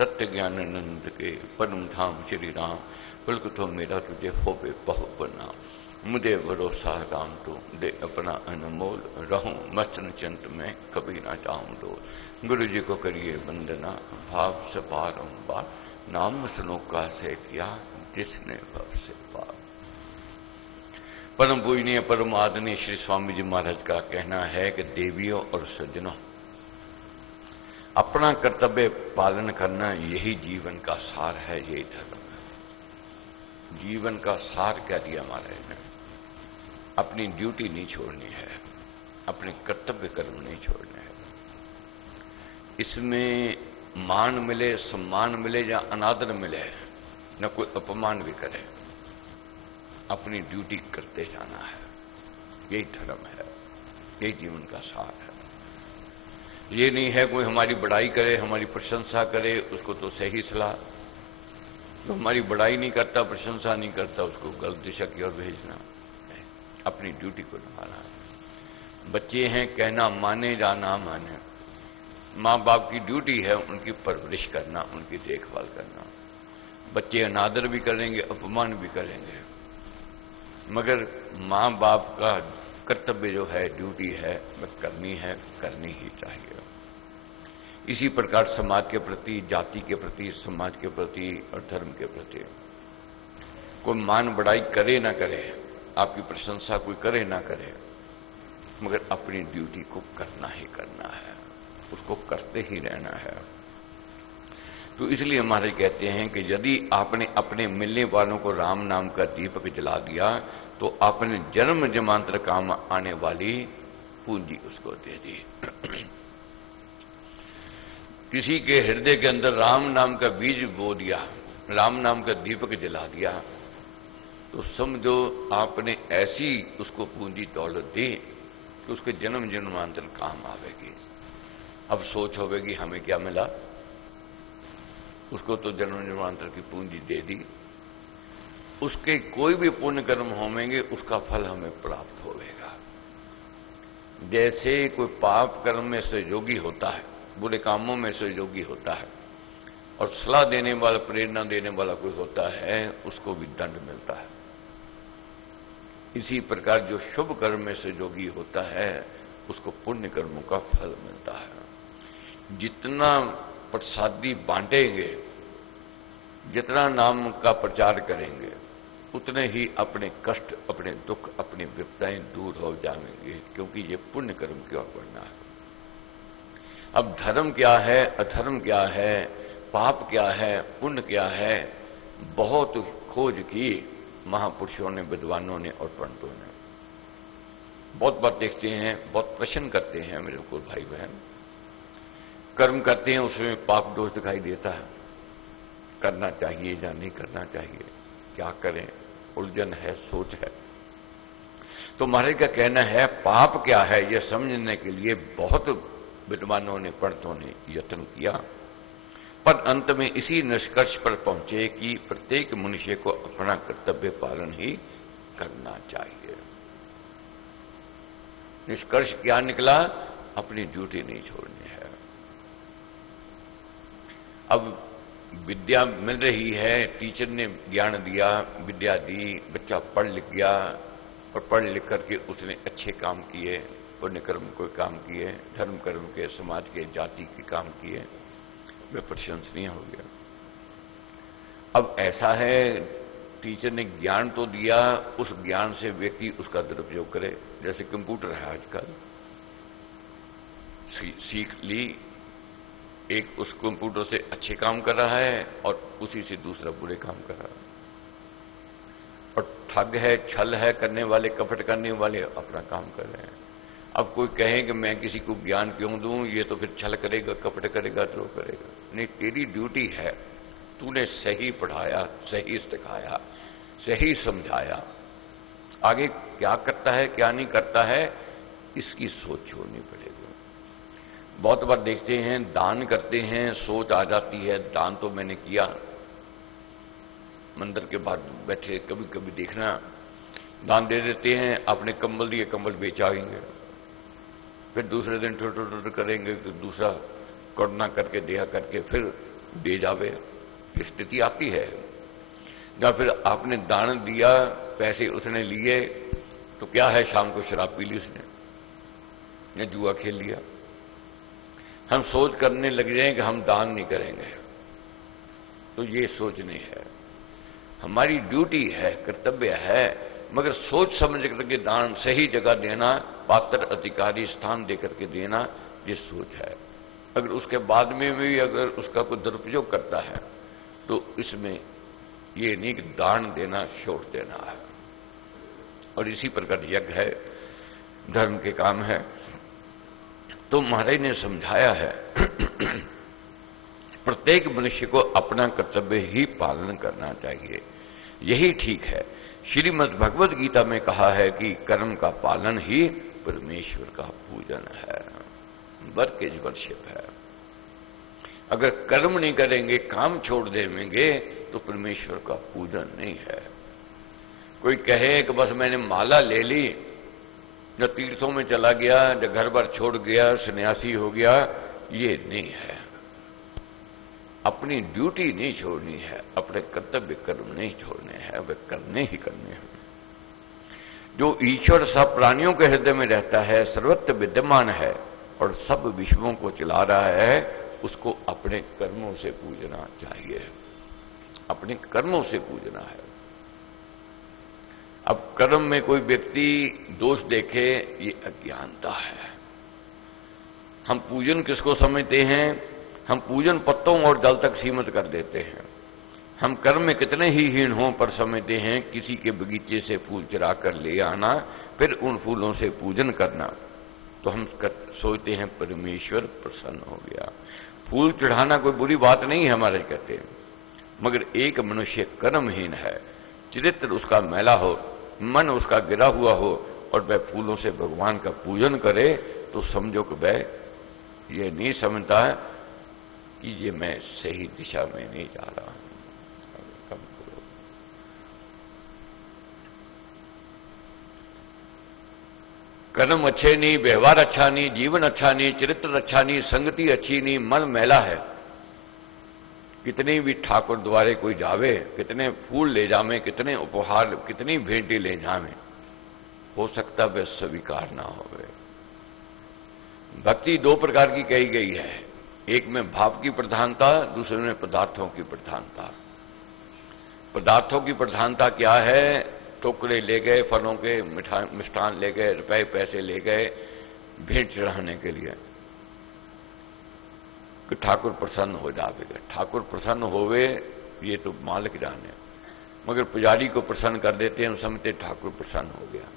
सत्य ज्ञानानंद के परम धाम श्री राम, पुलक तो मेरा तुझे होवे बहु प्रणाम। मुझे भरोसा राम तू दे अपना अनमोल, रहूं मस्तन चिंत में कभी ना जाऊं डोल। गुरु जी को करिए वंदना भाव से बारंबार, नाम सुनो का से किया जिसने भव से पार। परम पूजनीय परम आदरणीय श्री स्वामी जी महाराज का कहना है कि देवियों और सज्जनों, अपना कर्तव्य पालन करना यही जीवन का सार है, यही धर्म है। जीवन का सार क्या दिया महाराज ने? अपनी ड्यूटी नहीं छोड़नी है, अपने कर्तव्य कर्म नहीं छोड़ने हैं। इसमें मान मिले, सम्मान मिले या अनादर मिले, न कोई अपमान भी करे, अपनी ड्यूटी करते जाना है। यही धर्म है, यही जीवन का सार है। ये नहीं है कोई हमारी बड़ाई करे, हमारी प्रशंसा करे, उसको तो सही सलाह। तो हमारी बड़ाई नहीं करता, प्रशंसा नहीं करता, उसको गलत दिशा की ओर भेजना। अपनी ड्यूटी को निभाना है। बच्चे हैं, कहना माने या ना माने, माँ बाप की ड्यूटी है उनकी परवरिश करना, उनकी देखभाल करना। बच्चे अनादर भी करेंगे, अपमान भी करेंगे, मगर माँ बाप का कर्तव्य जो है, ड्यूटी है, वह करनी ही चाहिए। इसी प्रकार समाज के प्रति, जाति के प्रति, समाज के प्रति और धर्म के प्रति कोई मान बढ़ाई करे ना करे, आपकी प्रशंसा कोई करे ना करे, मगर अपनी ड्यूटी को करना ही करना है, उसको करते ही रहना है। तो इसलिए महाराज कहते हैं कि यदि आपने अपने मिलने वालों को राम नाम का दीपक जला दिया, तो आपने जन्म जन्मांतर काम आने वाली पूंजी उसको दे दी। किसी के हृदय के अंदर राम नाम का बीज बो दिया, राम नाम का दीपक जला दिया, तो समझो आपने ऐसी उसको पूंजी दौलत दी कि उसके जन्म जन्मांतर काम आवेगी। अब सोच होगी हमें क्या मिला, उसको तो जन्म जन्मांतर की पूंजी दे दी, उसके कोई भी पुण्य कर्म होंगे उसका फल हमें प्राप्त होगा। जैसे कोई पाप कर्म में सहयोगी होता है, बुरे कामों में सहयोगी होता है, और सलाह देने वाला, प्रेरणा देने वाला कोई होता है, उसको भी दंड मिलता है। इसी प्रकार जो शुभ कर्म में सहयोगी होता है, उसको पुण्य कर्मों का फल मिलता है। जितना प्रसादी बांटेंगे, जितना नाम का प्रचार करेंगे, उतने ही अपने कष्ट, अपने दुख, अपनी विपदाएं दूर हो जाएंगे, क्योंकि ये पुण्य कर्म की ओर बढ़ना है। अब धर्म क्या है, अधर्म क्या है, पाप क्या है, पुण्य क्या है, बहुत खोज की महापुरुषों ने, विद्वानों ने और पंडितों ने। बहुत बात देखते हैं, बहुत प्रश्न करते हैं मेरे को भाई बहन, कर्म करते हैं उसमें पाप दोष दिखाई देता है, करना चाहिए या नहीं करना चाहिए, क्या करें, उलझन है, सोच है। तो महाराज का कहना है पाप क्या है यह समझने के लिए बहुत विद्वानों ने, पंडितों ने यत्न किया, पर अंत में इसी निष्कर्ष पर पहुंचे कि प्रत्येक मनुष्य को अपना कर्तव्य पालन ही करना चाहिए। निष्कर्ष क्या निकला? अपनी ड्यूटी नहीं छोड़नी है। अब विद्या मिल रही है, टीचर ने ज्ञान दिया, विद्या दी, बच्चा पढ़ लिख गया, और पढ़ लिख करके उसने अच्छे काम किए, पुण्य कर्म को काम किए, धर्म कर्म के, समाज के, जाति के काम किए, वे प्रशंसनीय हो गया। अब ऐसा है, टीचर ने ज्ञान तो दिया, उस ज्ञान से व्यक्ति उसका दुरुपयोग करे। जैसे कंप्यूटर है आजकल, सीख ली, एक उस कंप्यूटर से अच्छे काम कर रहा है और उसी से दूसरा बुरे काम कर रहा है, और ठग है, छल है करने वाले, कपट करने वाले अपना काम कर रहे हैं। अब कोई कहे कि मैं किसी को ज्ञान क्यों दूं, ये तो फिर छल करेगा, कपट करेगा, द्रोह करेगा। नहीं, तेरी ड्यूटी है, तूने सही पढ़ाया, सही सिखाया, सही समझाया, आगे क्या करता है क्या नहीं करता है इसकी सोच छोड़नी पड़ेगी। बहुत बार देखते हैं दान करते हैं, सोच आ जाती है दान तो मैंने किया, मंदिर के बाहर बैठे कभी कभी देखना, दान दे देते हैं, अपने कंबल दिए, कंबल बेचाएंगे, फिर दूसरे दिन टुट करेंगे, दूसरा कोड़ना करके दिया करके फिर दे जावे, स्थिति आती है। या फिर आपने दान दिया, पैसे उसने लिए, तो क्या है, शाम को शराब पी ली उसने या जुआ खेल लिया। हम सोच करने लग जाएं कि हम दान नहीं करेंगे, तो ये सोच नहीं है। हमारी ड्यूटी है, कर्तव्य है, मगर सोच समझ करके दान सही जगह देना, पात्र अधिकारी स्थान देकर के देना, ये सोच है। अगर उसके बाद में भी अगर उसका कोई दुरुपयोग करता है तो इसमें ये नहीं कि दान देना छोड़ देना है। और इसी प्रकार यज्ञ है, धर्म के काम है। तो महाराज ने समझाया है प्रत्येक मनुष्य को अपना कर्तव्य ही पालन करना चाहिए, यही ठीक है। श्रीमद् भगवद गीता में कहा है कि कर्म का पालन ही परमेश्वर का पूजन है, वर्क इज वर्शिप है। अगर कर्म नहीं करेंगे, काम छोड़ देंगे, तो परमेश्वर का पूजन नहीं है। कोई कहे कि बस मैंने माला ले ली, न तीर्थों में चला गया, न घर बार छोड़ गया, सन्यासी हो गया, ये नहीं है। अपनी ड्यूटी नहीं छोड़नी है, अपने कर्तव्य कर्म नहीं छोड़ने हैं, वे करने ही करने हैं। जो ईश्वर सब प्राणियों के हृदय में रहता है, सर्वत्र विद्यमान है और सब विश्वों को चला रहा है, उसको अपने कर्मों से पूजना चाहिए, अपने कर्मों से पूजना है। अब कर्म में कोई व्यक्ति दोष देखे, ये अज्ञानता है। हम पूजन किसको समझते हैं? हम पूजन पत्तों और जल तक सीमित कर देते हैं। हम कर्म में कितने ही हीन हों पर समझते हैं किसी के बगीचे से फूल चुरा कर ले आना, फिर उन फूलों से पूजन करना, तो हम सोचते हैं परमेश्वर प्रसन्न हो गया। फूल चढ़ाना कोई बुरी बात नहीं है हमारे कहते हैं, मगर एक मनुष्य कर्महीन है, चरित्र उसका मैला हो, मन उसका गिरा हुआ हो और वह फूलों से भगवान का पूजन करे, तो समझो कि वह ये नहीं समझता है कि ये मैं सही दिशा में नहीं जा रहा हूं। कर्म अच्छे नहीं, व्यवहार अच्छा नहीं, जीवन अच्छा नहीं, चरित्र अच्छा नहीं, संगति अच्छी नहीं, मन मैला है। कितनी भी ठाकुर द्वारे कोई जावे, कितने फूल ले जावे, कितने उपहार, कितनी भेंटें ले जावे, हो सकता वह स्वीकार ना होवे। भक्ति दो प्रकार की कही गई है, एक में भाव की प्रधानता, दूसरे में पदार्थों की प्रधानता। पदार्थों की प्रधानता क्या है? टोकरे ले गए, फलों के मिष्ठान ले गए, रुपए पैसे ले गए भेंट चढ़ाने के लिए कि ठाकुर प्रसन्न हो जाएगा। ठाकुर प्रसन्न होवे ये तो मालिक जाने, मगर पुजारी को प्रसन्न कर देते हैं, हम समझते ठाकुर प्रसन्न हो गया।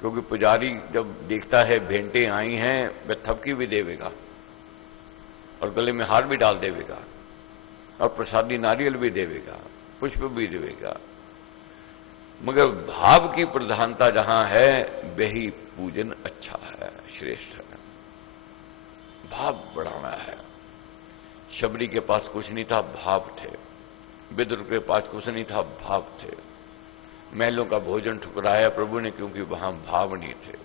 क्योंकि पुजारी जब देखता है भेंटें आई हैं, वह थपकी भी देवेगा और गले में हार भी डाल देवेगा और प्रसादी नारियल भी देवेगा, पुष्प भी देवेगा। मगर भाव की प्रधानता जहां है, वही पूजन अच्छा है, श्रेष्ठ है। भाव बढ़ाना है। शबरी के पास कुछ नहीं था, भाव थे। विदुर के पास कुछ नहीं था, भाव थे। महलों का भोजन ठुकराया प्रभु ने, क्योंकि वहां भाव नहीं थे।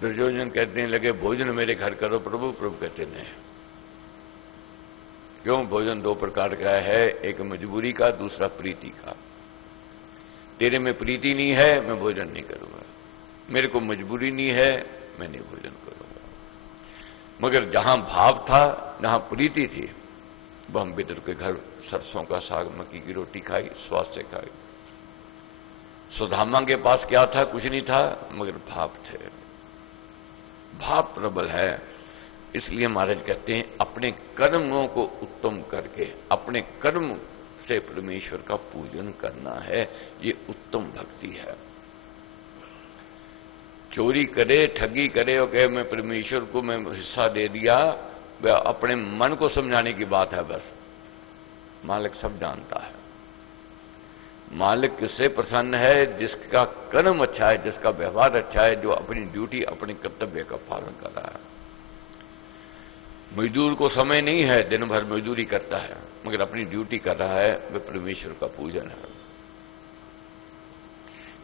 दुर्योधन कहने लगे भोजन मेरे घर करो प्रभु, प्रभु कहते नहीं। क्यों? भोजन दो प्रकार का है, एक मजबूरी का, दूसरा प्रीति का। तेरे में प्रीति नहीं है, मैं भोजन नहीं करूंगा। मेरे को मजबूरी नहीं है, मैं नहीं भोजन करूंगा। मगर जहां भाव था, जहां प्रीति थी, वह हम विदुर के घर सरसों का साग, मक्की की रोटी खाई, स्वाद से खाई। सुदामा के पास क्या था? कुछ नहीं था, मगर भाव थे। भाव प्रबल है। इसलिए महाराज कहते हैं अपने कर्मों को उत्तम करके, अपने कर्म से परमेश्वर का पूजन करना है, ये उत्तम भक्ति है। चोरी करे, ठगी करे और कहे मैं परमेश्वर को मैं हिस्सा दे दिया, वह अपने मन को समझाने की बात है बस। मालिक सब जानता है। मालिक किससे प्रसन्न है? जिसका कर्म अच्छा है, जिसका व्यवहार अच्छा है, जो अपनी ड्यूटी, अपने कर्तव्य का पालन कर रहा है। मजदूर को समय नहीं है, दिन भर मजदूरी करता है, मगर अपनी ड्यूटी कर रहा है, वह परमेश्वर का पूजन है।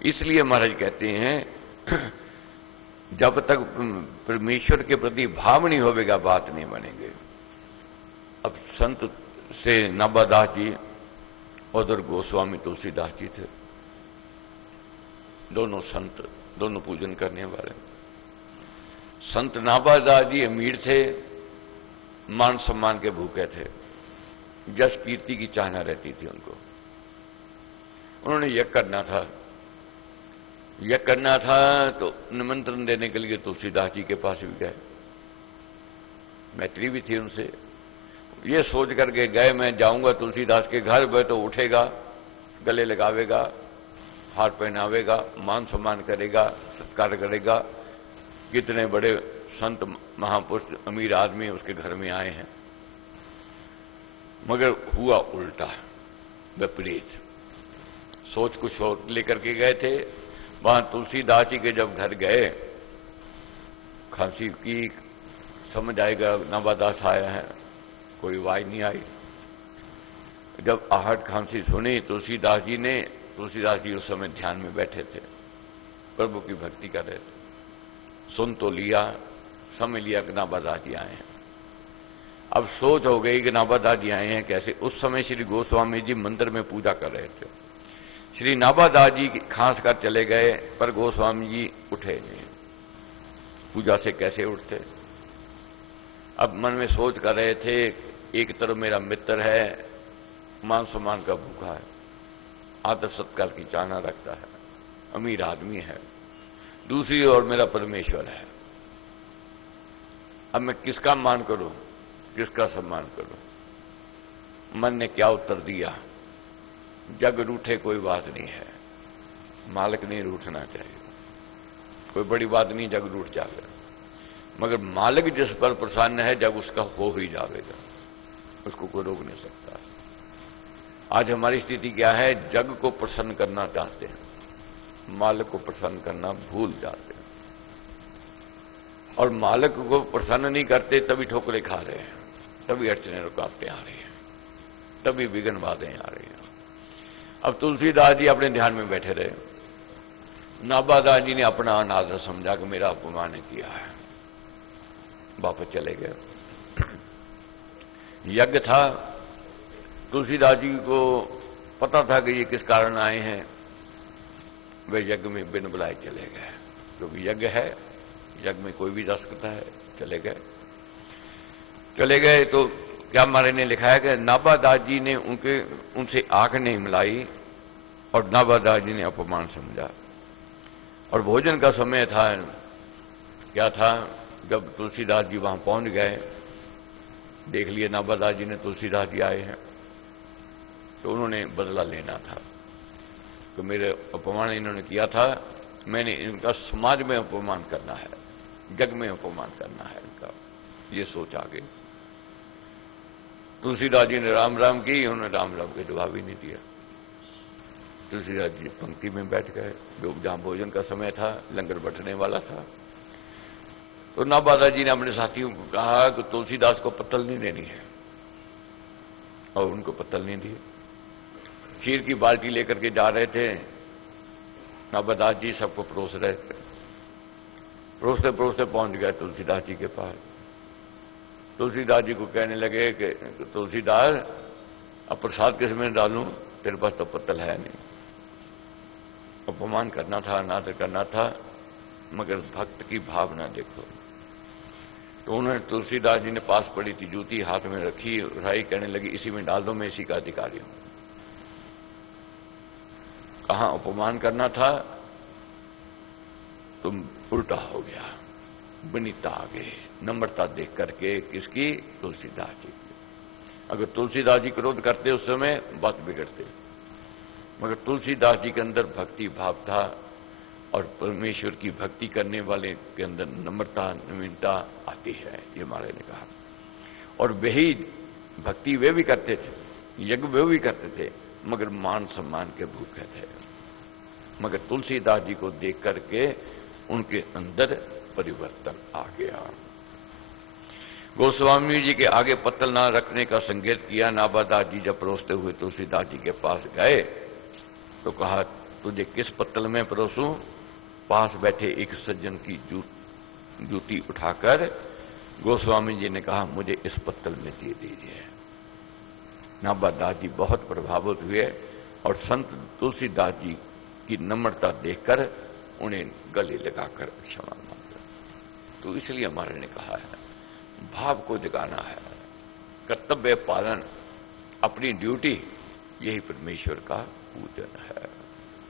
इसलिए महाराज कहते हैं जब तक परमेश्वर के प्रति भाव नहीं होगा, बात नहीं बनेगी। अब संत से नाभादास जी और उधर गोस्वामी तुलसीदास जी थे, दोनों संत, दोनों पूजन करने वाले। संत नाभादास जी अमीर थे, मान सम्मान के भूखे थे, यश कीर्ति की चाहना रहती थी उनको। उन्होंने यज्ञ करना था, यज्ञ करना था तो निमंत्रण देने के लिए तुलसीदास जी के पास भी गए, मैत्री भी थी उनसे। ये सोच करके गए मैं जाऊंगा तुलसीदास के घर, वह तो उठेगा, गले लगावेगा, हार पहनावेगा, मान सम्मान करेगा, सत्कार करेगा। कितने बड़े संत महापुरुष अमीर आदमी उसके घर में आए हैं। मगर हुआ उल्टा, विपरीत। सोच कुछ और लेकर के गए थे। वहां तुलसीदास जी के जब घर गए, खांसी की, समझ आएगा नाभादास आया है, कोई आवाज नहीं आई। जब आहट खांसी सुनी तुलसीदास जी ने, तुलसीदास जी उस समय ध्यान में बैठे थे, प्रभु की भक्ति कर रहे थे। सुन तो लिया, समझ लिया कि नाभादास जी आए हैं। अब सोच हो गई कि नाभादास जी आए हैं कैसे। उस समय श्री गोस्वामी जी मंदिर में पूजा कर रहे थे। श्री नाभादास जी खांस कर चले गए, पर गोस्वामी जी उठे नहीं। पूजा से कैसे उठते। अब मन में सोच कर रहे थे, एक तरफ मेरा मित्र है, मान सम्मान का भूखा है, आदर सत्कार की चाहना रखता है, अमीर आदमी है, दूसरी ओर मेरा परमेश्वर है। अब मैं किसका मान करूं, किसका सम्मान करूं। मन ने क्या उत्तर दिया, जग रूठे कोई बात नहीं है, मालिक नहीं रूठना चाहिए, कोई बड़ी बात नहीं, जग रूठ जाएगा। मगर मालिक जिस पर प्रसन्न है, जग उसका हो ही जाएगा, उसको कोई रोक नहीं सकता। आज हमारी स्थिति क्या है, जग को प्रसन्न करना चाहते हैं, मालिक को प्रसन्न करना भूल जाते हैं। और मालिक को प्रसन्न नहीं करते तभी ठोकरे खा रहे हैं, तभी अड़चने रुकावटें आ रही हैं, तभी विघ्न बाधाएं आ रही हैं। अब तुलसीदास जी अपने ध्यान में बैठे रहे। नाभादास जी ने अपना अनादर समझा कि मेरा अपमान किया है, वापस चले गए। यज्ञ था, तुलसीदास जी को पता था कि ये किस कारण आए हैं। वे यज्ञ में बिन बुलाए चले गए, क्योंकि यज्ञ है, यज्ञ में कोई भी जा सकता है। चले गए, चले गए तो क्या महाराज ने लिखा है कि नाभादास जी ने उनसे आंख नहीं मिलाई और नाभादास जी ने अपमान समझा। और भोजन का समय था, क्या था, जब तुलसीदास जी वहां पहुंच गए, देख लिए नाभादास जी ने तुलसीदास जी आए हैं, तो उन्होंने बदला लेना था। तो मेरे अपमान इन्होंने किया था, मैंने इनका समाज में अपमान करना है, जग में अपमान करना है इनका, ये सोच आ गई। तुलसीदास जी ने राम राम की, उन्होंने राम राम के जवाब ही नहीं दिया। तुलसीदास जी पंक्ति में बैठ गए, जो जहां भोजन का समय था, लंगर बंटने वाला था। तो नाभादास जी ने अपने साथियों को कहा कि तुलसीदास को पत्तल नहीं देनी है, और उनको पत्तल नहीं दिए। खीर की बाल्टी लेकर के जा रहे थे, नाभादास जी सबको परोस रहे थे। परोसते परोसते पहुंच गए तुलसीदास जी के पास। तुलसीदास जी को कहने लगे कि तुलसीदास, अब प्रसाद किस में डालूं, तेरे पास तो पत्तल है नहीं। अपमान करना था, अनादर करना था, मगर भक्त की भावना देखो। तो उन्होंने, तुलसीदास जी ने पास पड़ी थी जूती हाथ में रखी, उठाई, कहने लगी इसी में डाल दो, मैं इसी का अधिकारी हूं। कहां अपमान करना था, तुम उल्टा हो गया, बनीता आ गई, नम्रता देख करके। किसकी? तुलसीदास जी की। अगर तुलसीदास जी क्रोध करते उस समय, बात बिगड़ते। मगर तुलसीदास जी के अंदर भक्ति भाव था, और परमेश्वर की भक्ति करने वाले के अंदर नम्रता, नवीनता आती है, ये महाराज ने कहा। और वही भक्ति वे भी करते थे, यज्ञ वे भी करते थे, मगर मान सम्मान के भूखे थे। मगर तुलसीदास जी को देख करके उनके अंदर परिवर्तन आ गया। गोस्वामी जी के आगे पत्तल ना रखने का संकेत किया। नाभादास जी जब परोसते हुए तुलसीदास जी के पास गए तो कहा, तुझे किस पत्तल में परोसूं? पास बैठे एक सज्जन की जूती उठाकर गोस्वामी जी ने कहा, मुझे इस पत्तल में दे दीजिए। नाभा दास जी बहुत प्रभावित हुए और संत तुलसीदास जी की नम्रता देखकर उन्हें गले लगाकर क्षमा मांगा। तो इसलिए हमारे ने कहा है भाव को जगाना है, कर्तव्य पालन, अपनी ड्यूटी, यही परमेश्वर का पूजन है।